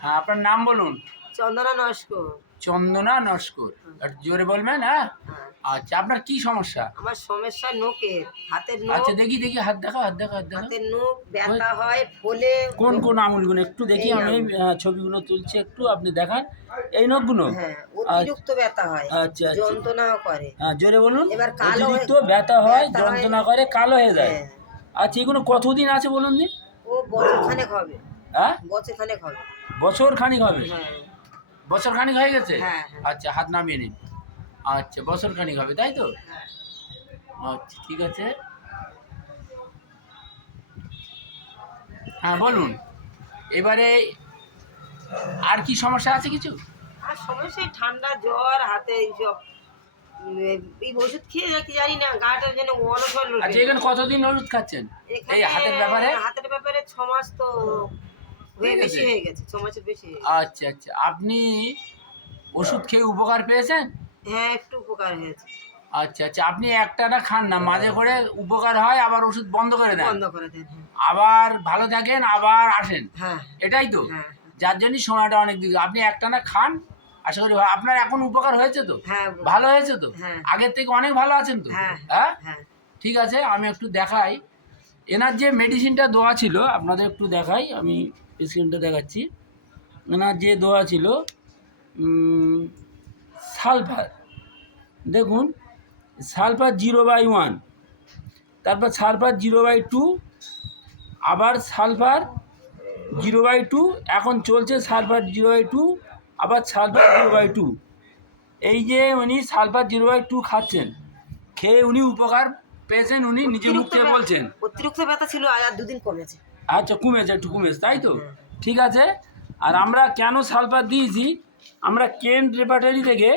হ্যাঁ, আপনার নাম বলুন। চন্দনা নস্কর। চন্দনা নস্কর। একটু জোরে বলবেন, হ্যাঁ? হ্যাঁ। আচ্ছা, আপনার কি সমস্যা? আমার সমস্যা নোকের, হাতের আচ্ছা, নোক, দেখি, দেখি হাত দেখাও, হাত দেখাও, হাত দেখাও। হাতের নোক ওই ব্যথা হয়, ফোলে। কোন, কোন আঙুলগুলো একটু দেখি, এই আমি আঙুল। ছবিগুলো তুলছি একটু, আপনি দেখান। এই নখগুলো? হ্যাঁ, অতিরিক্ত ব্যথা হয়, আচ্ছা, আচ্ছা। যন্ত্রণাও করে। হ্যাঁ, জোরে বলুন। এবার কালো অতিরিক্ত ব্যথা হয়, ব্যথা হয়। যন্ত্রণা করে, কালো হয়ে যায়। হ্যাঁ। আচ্ছা, এগুলো কতদিন আছে বলুন দিন? ও বছর খানেক হবে। হ্যাঁ? বছর খানেক হবে। বছর খানিক হবে? হ্যাঁ। বছর খানিক হয়ে গেছে? হ্যাঁ, হ্যাঁ। আচ্ছা, হাত নামিয়ে নিন। আচ্ছা, বছর খানিক হবে, তাই তো? হ্যাঁ। আচ্ছা, ঠিক আছে। হ্যাঁ, বলুন। এবারে আর কি সমস্যা আছে কিছু? আর সমস্যা এই ঠান্ডা, জ্বর, হাতে এইসব এই ওষুধ খেয়ে নাকি জানি না গাটা যেন অলসল লাগে। আচ্ছা, এখানে কতদিন ওষুধ খাচ্ছেন এই হাতের ব্যাপারে? হাতের ব্যাপারে 6 মাস তো বেশি হয়ে গেছে, 6 মাসের বেশি হয়ে গেছে। আচ্ছা, আচ্ছা, আপনি ওষুধ খেয়ে উপকার পেয়েছেন? হ্যাঁ, একটু উপকার হয়েছে। আচ্ছা, আচ্ছা, আপনি একটানা খান না, মাঝে করে উপকার হয় আবার ওষুধ বন্ধ করে দেন, বন্ধ করে দেন। আবার ভালো থাকেন, আবার আসেন, হ্যাঁ, এটাই তো? হ্যাঁ, যার জন্যই সময়টা অনেক দিকে আপনি একটানা খান, আশা করি আপনার এখন উপকার হয়েছে তো? হ্যাঁ, ভালো হয়েছে তো? হ্যাঁ। আগের থেকে অনেক ভালো আছেন তো? হ্যাঁ, হ্যাঁ, হ্যাঁ। ঠিক আছে, আমি একটু দেখাই। এনার যে মেডিসিনটা দেওয়া ছিল আপনাদের একটু দেখাই, আমি পেশেন্টটা দেখাচ্ছি। এনার যে দেওয়া ছিল সালফার, দেখুন, সালফার 0/1, তারপর সালফার 0/2, আবার সালফার 0/2, এখন চলছে সালফার 0/2, আবার সালফার 0/2। এই যে উনি সালফার 0/2 খাচ্ছেন, খেয়ে উনি উপকার পেয়েছেন, উনি নিজে মুখ থেকে বলছেন। অতিরিক্ত ব্যথা ছিল, আর 2 দিন কমেছে। আচ্ছা, কমেছে, একটু কমেছে, তাই তো? হ্যাঁ। ঠিক আছে। আর আমরা কেন সালফার দিয়েছি, আমরা কেন্ট রেপার্টারি থেকে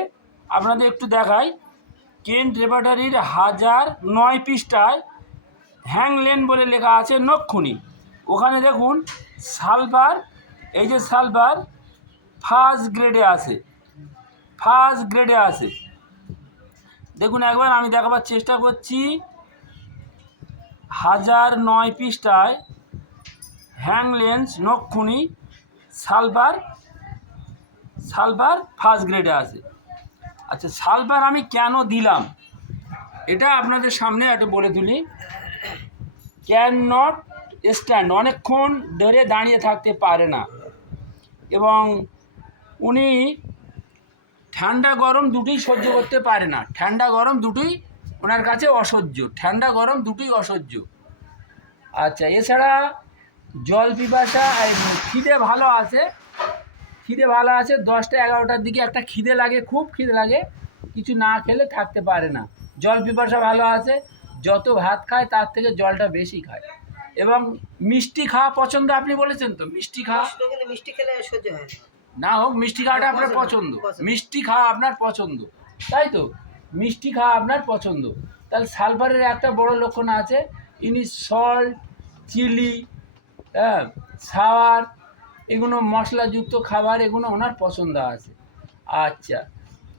আপনাদের একটু দেখাই। কেন্ট রেপার্টারির 1009 পৃষ্ঠায় হ্যাংলেন বলে লেখা আছে নক্ষুনি, ওখানে দেখুন সালফার, এই যে সালফার ফার্স্ট গ্রেডে আছে, ফার্স্ট গ্রেডে আছে। দেখুন একবার আমি দেখাবার চেষ্টা করছি। 1009 পৃষ্ঠায় হ্যাংলেন্স নক্ষুনি সালফার, সালফার ফার্স্ট গ্রেডে আছে। আচ্ছা, সালফার আমি কেন দিলাম এটা আপনাদের সামনে একটু বলে তুলি। ক্যান নট স্ট্যান্ড, অনেকক্ষণ ধরে দাঁড়িয়ে থাকতে পারে না, এবং উনি ঠান্ডা গরম দুটোই সহ্য করতে পারে না, ঠান্ডা গরম দুটোই ওনার কাছে অসহ্য, ঠান্ডা গরম দুটোই অসহ্য। আচ্ছা, এছাড়া জল পিপাসা, খিদে ভালো আছে, খিদে ভালো আছে, 10টা 11টার দিকে একটা খিদে লাগে, খুব খিদে লাগে, কিছু না খেলে থাকতে পারে না। জল পিপাসা ভালো আছে, যত ভাত খায় তার থেকে জলটা বেশি খায়, এবং মিষ্টি খাওয়া পছন্দ, আপনি বলেছেন তো মিষ্টি খাওয়া, কিন্তু মিষ্টি খেলে সহ্য হয় না। না হোক, মিষ্টি খাওয়াটা আপনার পছন্দ, মিষ্টি খাওয়া আপনার পছন্দ, তাই তো? মিষ্টি খাওয়া আপনার পছন্দ, তাহলে সালফারের একটা বড় লক্ষণ আছে, ইনি সল্ট, চিলি, হ্যাঁ, সাওয়ার, এগুলো মশলাযুক্ত খাবার, এগুলো ওনার পছন্দ আছে। আচ্ছা,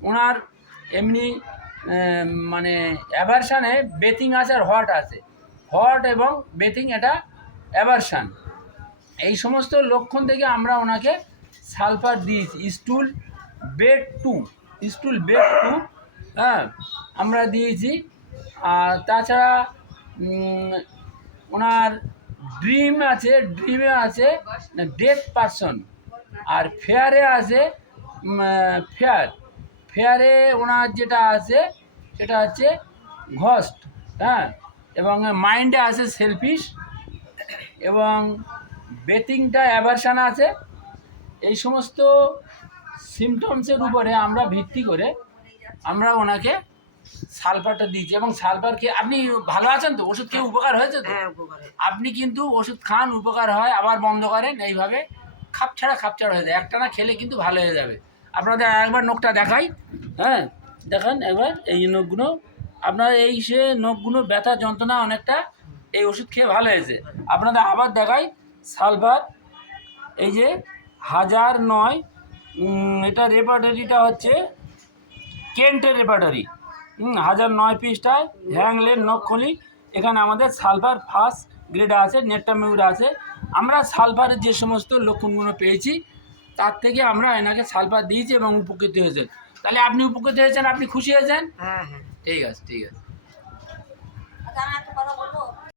ওনার এমনি মানে অ্যাভারশানে বেথিং আছে আর হট আছে, হট এবং বেথিং, এটা অ্যাভারশান। এই সমস্ত লক্ষণ থেকে আমরা ওনাকে সালফার দিয়েছি। স্টুল বেড 2, স্টুল বেড 2, হ্যাঁ, আমরা দিয়েছি। আর তাছাড়া ওনার ড্রিম আছে, ড্রিমে আছে ডেথ পারসন, আর ফেয়ারে আছে ফেয়ার, ফেয়ারে ওনার যেটা আছে সেটা হচ্ছে ঘস্ট, হ্যাঁ, এবং মাইন্ডে আছে সেলফিশ, এবং বেথিংটা অ্যাভারশান আছে। এই সমস্ত সিমটমসের উপরে আমরা ভিত্তি করে আমরা ওনাকে সালফারটা দিয়েছি, এবং সালফার খেয়ে আপনি ভালো আছেন তো? ওষুধ খেয়ে উপকার হয়েছে তো? হ্যাঁ, উপকার হয়। আপনি কিন্তু ওষুধ খান, উপকার হয়, আবার বন্ধ করেন, এইভাবে খাপছাড়া হয়ে যায়, একটানা খেলে কিন্তু ভালো হয়ে যাবে। আপনাদের একবার নখটা দেখাই, হ্যাঁ, দেখান একবার এই নখগুলো আপনার, এই সে নখগুলো ব্যথা যন্ত্রণা অনেকটা এই ওষুধ খেয়ে ভালো হয়েছে। আপনাদের আবার দেখাই সালফার, এই যে 1009, এটা রেপার্টারিটা হচ্ছে কেন্টের রেপার্টারি, 1009 পৃষ্ঠায় হ্যাংলেন নক্ষলি, এখানে আমাদের সালফার ফার্স্ট গ্রেড আছে, নেট্টামিউর আছে। আমরা সালফারের যে সমস্ত লক্ষণগুলো পেয়েছি তার থেকে আমরা এনাকে সালফার দিয়েছি এবং উপকৃত হয়েছেন। তাহলে আপনি উপকৃত হয়েছেন, আপনি খুশি হয়েছেন? হ্যাঁ হ্যাঁ। ঠিক আছে, ঠিক আছে।